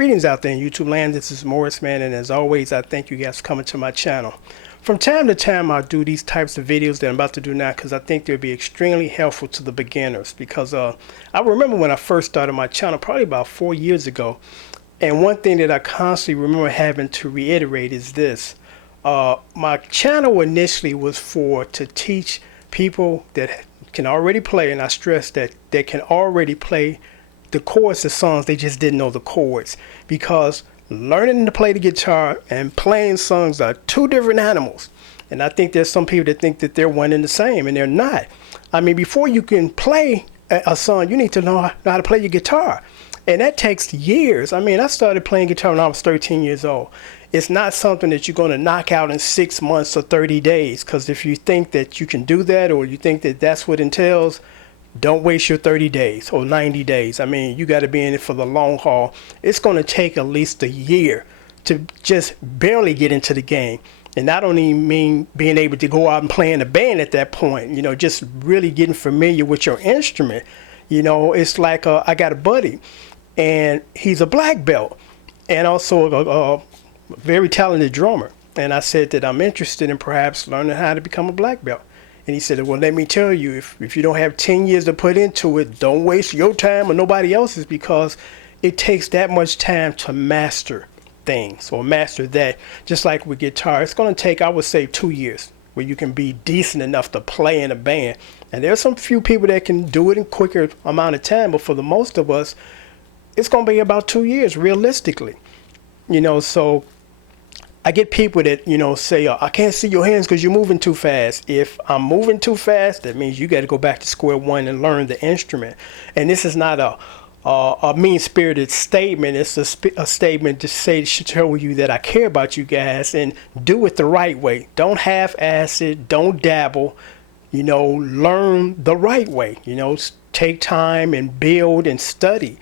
Greetings out there in YouTube land. This is Morris, man, and as always, I thank you guys for coming to my channel. From time to time, I'll do these types of videos that I'm about to do now because I think they'll be extremely helpful to the beginners. Because I remember when I first started my channel, probably about 4 years ago, and one thing that I constantly remember having to reiterate is this. My channel initially was to teach people that can already play, and I stress that they can already play the chords of songs, they just didn't know the chords, because learning to play the guitar and playing songs are two different animals. And I think there's some people that think that they're one and the same, and they're not. I mean, before you can play a song, you need to know how to play your guitar, and that takes years. I mean, I started playing guitar when I was 13 years old. It's not something that you're going to knock out in 6 months or 30 days, because if you think that you can do that, or you think that that's what entails, don't waste your 30 days or 90 days. I mean, you got to be in it for the long haul. It's going to take at least a year to just barely get into the game. And I don't even mean being able to go out and play in a band at that point, you know, just really getting familiar with your instrument. You know, it's like I got a buddy, and he's a black belt and also a very talented drummer. And I said that I'm interested in perhaps learning how to become a black belt. And he said, well, let me tell you, if you don't have 10 years to put into it, don't waste your time or nobody else's, because it takes that much time to master things or master that. Just like with guitar, it's going to take, I would say, 2 years where you can be decent enough to play in a band. And there's some few people that can do it in quicker amount of time, but for the most of us, it's going to be about 2 years realistically. You know, so I get people that, you know, say, I can't see your hands because you're moving too fast. If I'm moving too fast, that means you got to go back to square one and learn the instrument. And this is not a mean-spirited statement. It's a statement to show you that I care about you guys, and do it the right way. Don't half-ass it. Don't dabble. You know, learn the right way. You know, take time and build and study.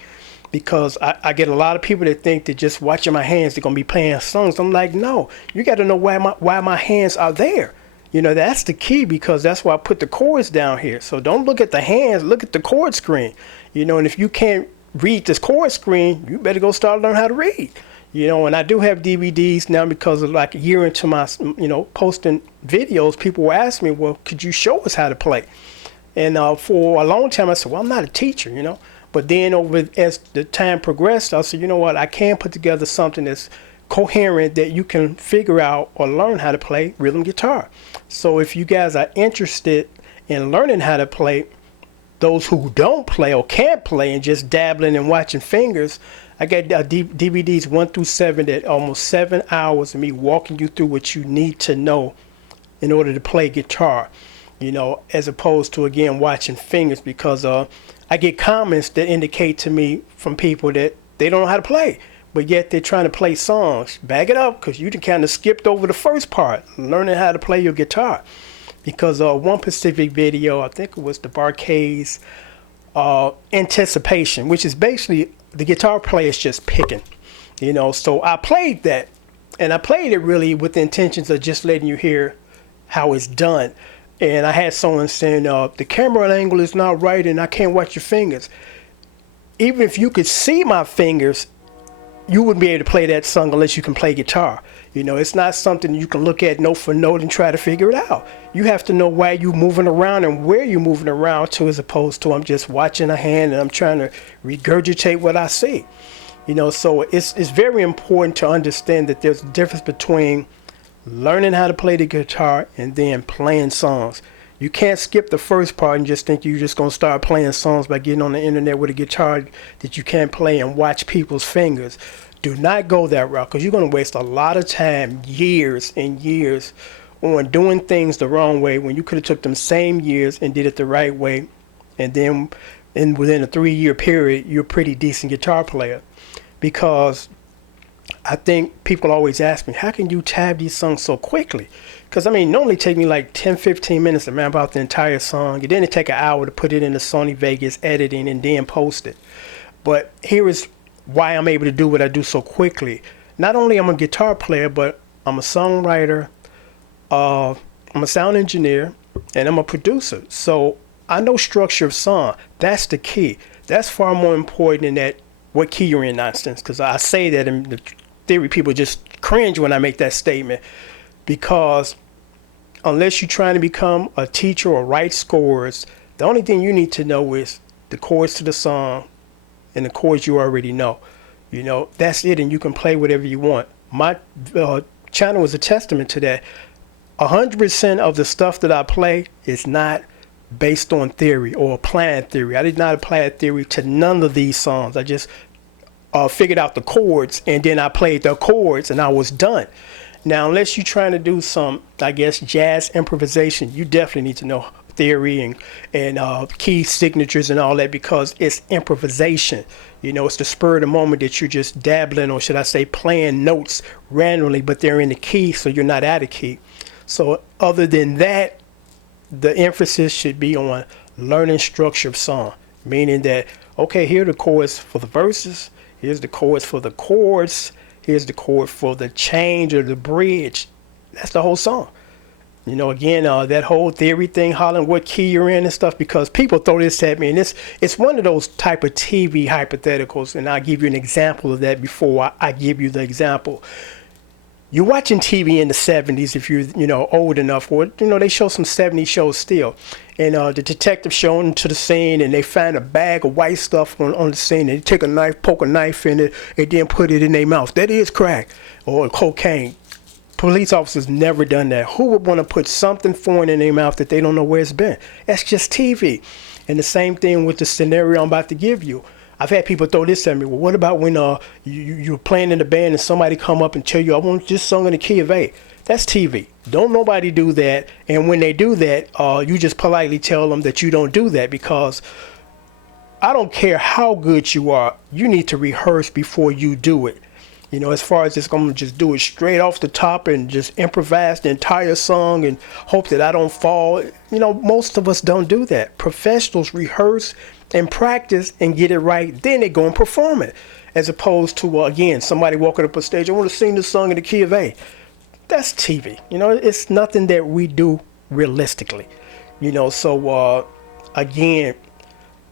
Because I get a lot of people that think that just watching my hands, they're going to be playing songs. I'm like, no, you got to know why my hands are there. You know, that's the key, because that's why I put the chords down here. So don't look at the hands, look at the chord screen. You know, and if you can't read this chord screen, you better go start learning how to read. You know, and I do have DVDs now, because of like a year into my, you know, posting videos, people will ask me, well, could you show us how to play? And for a long time, I said, well, I'm not a teacher, you know. But then as the time progressed, I said, you know what, I can put together something that's coherent that you can figure out or learn how to play rhythm guitar. So if you guys are interested in learning how to play, those who don't play or can't play and just dabbling and watching fingers, I got DVDs 1 through 7 that almost 7 hours of me walking you through what you need to know in order to play guitar, you know, as opposed to, again, watching fingers, because I get comments that indicate to me from people that they don't know how to play, but yet they're trying to play songs. Back it up, because you kind of skipped over the first part, learning how to play your guitar. Because one specific video, I think it was the Barcades Anticipation, which is basically the guitar player is just picking, you know. So I played that, and I played it really with the intentions of just letting you hear how it's done. And I had someone saying, the camera angle is not right and I can't watch your fingers. Even if you could see my fingers, you wouldn't be able to play that song unless you can play guitar. You know, it's not something you can look at note for note and try to figure it out. You have to know why you're moving around and where you're moving around to, as opposed to I'm just watching a hand and I'm trying to regurgitate what I see. You know, so it's very important to understand that there's a difference between learning how to play the guitar and then playing songs. You can't skip the first part and just think you're just going to start playing songs by getting on the internet with a guitar that you can't play and watch people's fingers. Do not go that route, because you're going to waste a lot of time, years and years, on doing things the wrong way, when you could have took them same years and did it the right way, and then within a 3-year period, you're a pretty decent guitar player. Because I think people always ask me, how can you tab these songs so quickly? Because, I mean, it normally take me like 10, 15 minutes to map out the entire song. And then it take an hour to put it into Sony Vegas, editing, and then post it. But here is why I'm able to do what I do so quickly. Not only am I a guitar player, but I'm a songwriter, I'm a sound engineer, and I'm a producer. So I know structure of song. That's the key. That's far more important than that what key you're in nonsense. Because I say that in the theory, people just cringe when I make that statement, because unless you're trying to become a teacher or write scores, the only thing you need to know is the chords to the song and the chords you already know. You know, that's it, and you can play whatever you want. My channel is a testament to that. 100% of the stuff that I play is not based on theory or applying theory. I did not apply theory to none of these songs. I just figured out the chords, and then I played the chords, and I was done. Now, unless you're trying to do some, I guess, jazz improvisation, you definitely need to know theory and key signatures and all that, because it's improvisation. You know, it's the spur of the moment that you're just dabbling, or should I say playing notes randomly, but they're in the key, so you're not out of key. So other than that, the emphasis should be on learning structure of song, meaning that, okay, here are the chords for the verses, here's the chords for the chords, here's the chord for the change or the bridge. That's the whole song. You know, again, that whole theory thing, hollering what key you're in and stuff, because people throw this at me, and it's one of those type of TV hypotheticals, and I'll give you an example of that before I give you the example. You're watching TV in the 70s, if you're, you know, old enough, or, you know, they show some 70s shows still. And the detective showing to the scene, and they find a bag of white stuff on the scene, and they take a knife, poke a knife in it, and then put it in their mouth. That is crack or cocaine. Police officers never done that. Who would want to put something foreign in their mouth that they don't know where it's been? That's just TV. And the same thing with the scenario I'm about to give you. I've had people throw this at me. Well, what about when you're playing in the band and somebody come up and tell you, I want this song in the key of A? That's TV. Don't nobody do that. And when they do that, you just politely tell them that you don't do that, because I don't care how good you are. You need to rehearse before you do it. You know, as far as just going to just do it straight off the top and just improvise the entire song and hope that I don't fall. You know, most of us don't do that. Professionals rehearse and practice and get it right. Then they go and perform it. As opposed to, again, somebody walking up a stage, I want to sing this song in the key of A. That's TV. You know, it's nothing that we do realistically. You know, so again,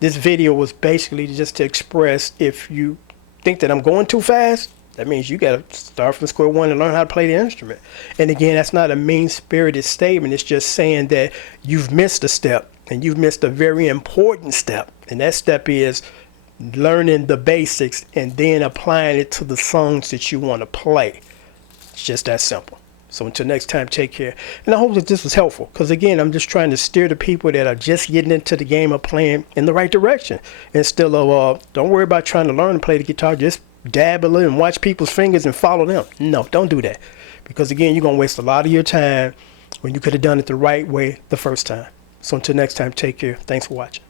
this video was basically just to express, if you think that I'm going too fast, that means you got to start from square one and learn how to play the instrument. And again, that's not a mean-spirited statement. It's just saying that you've missed a step, and you've missed a very important step. And that step is learning the basics and then applying it to the songs that you want to play. It's just that simple. So until next time, take care. And I hope that this was helpful, because again, I'm just trying to steer the people that are just getting into the game of playing in the right direction. Instead of, don't worry about trying to learn to play the guitar, just dabble and watch people's fingers and follow them. No, don't do that, because again, you're gonna waste a lot of your time when you could have done it the right way the first time. So until next time, take care. Thanks for watching.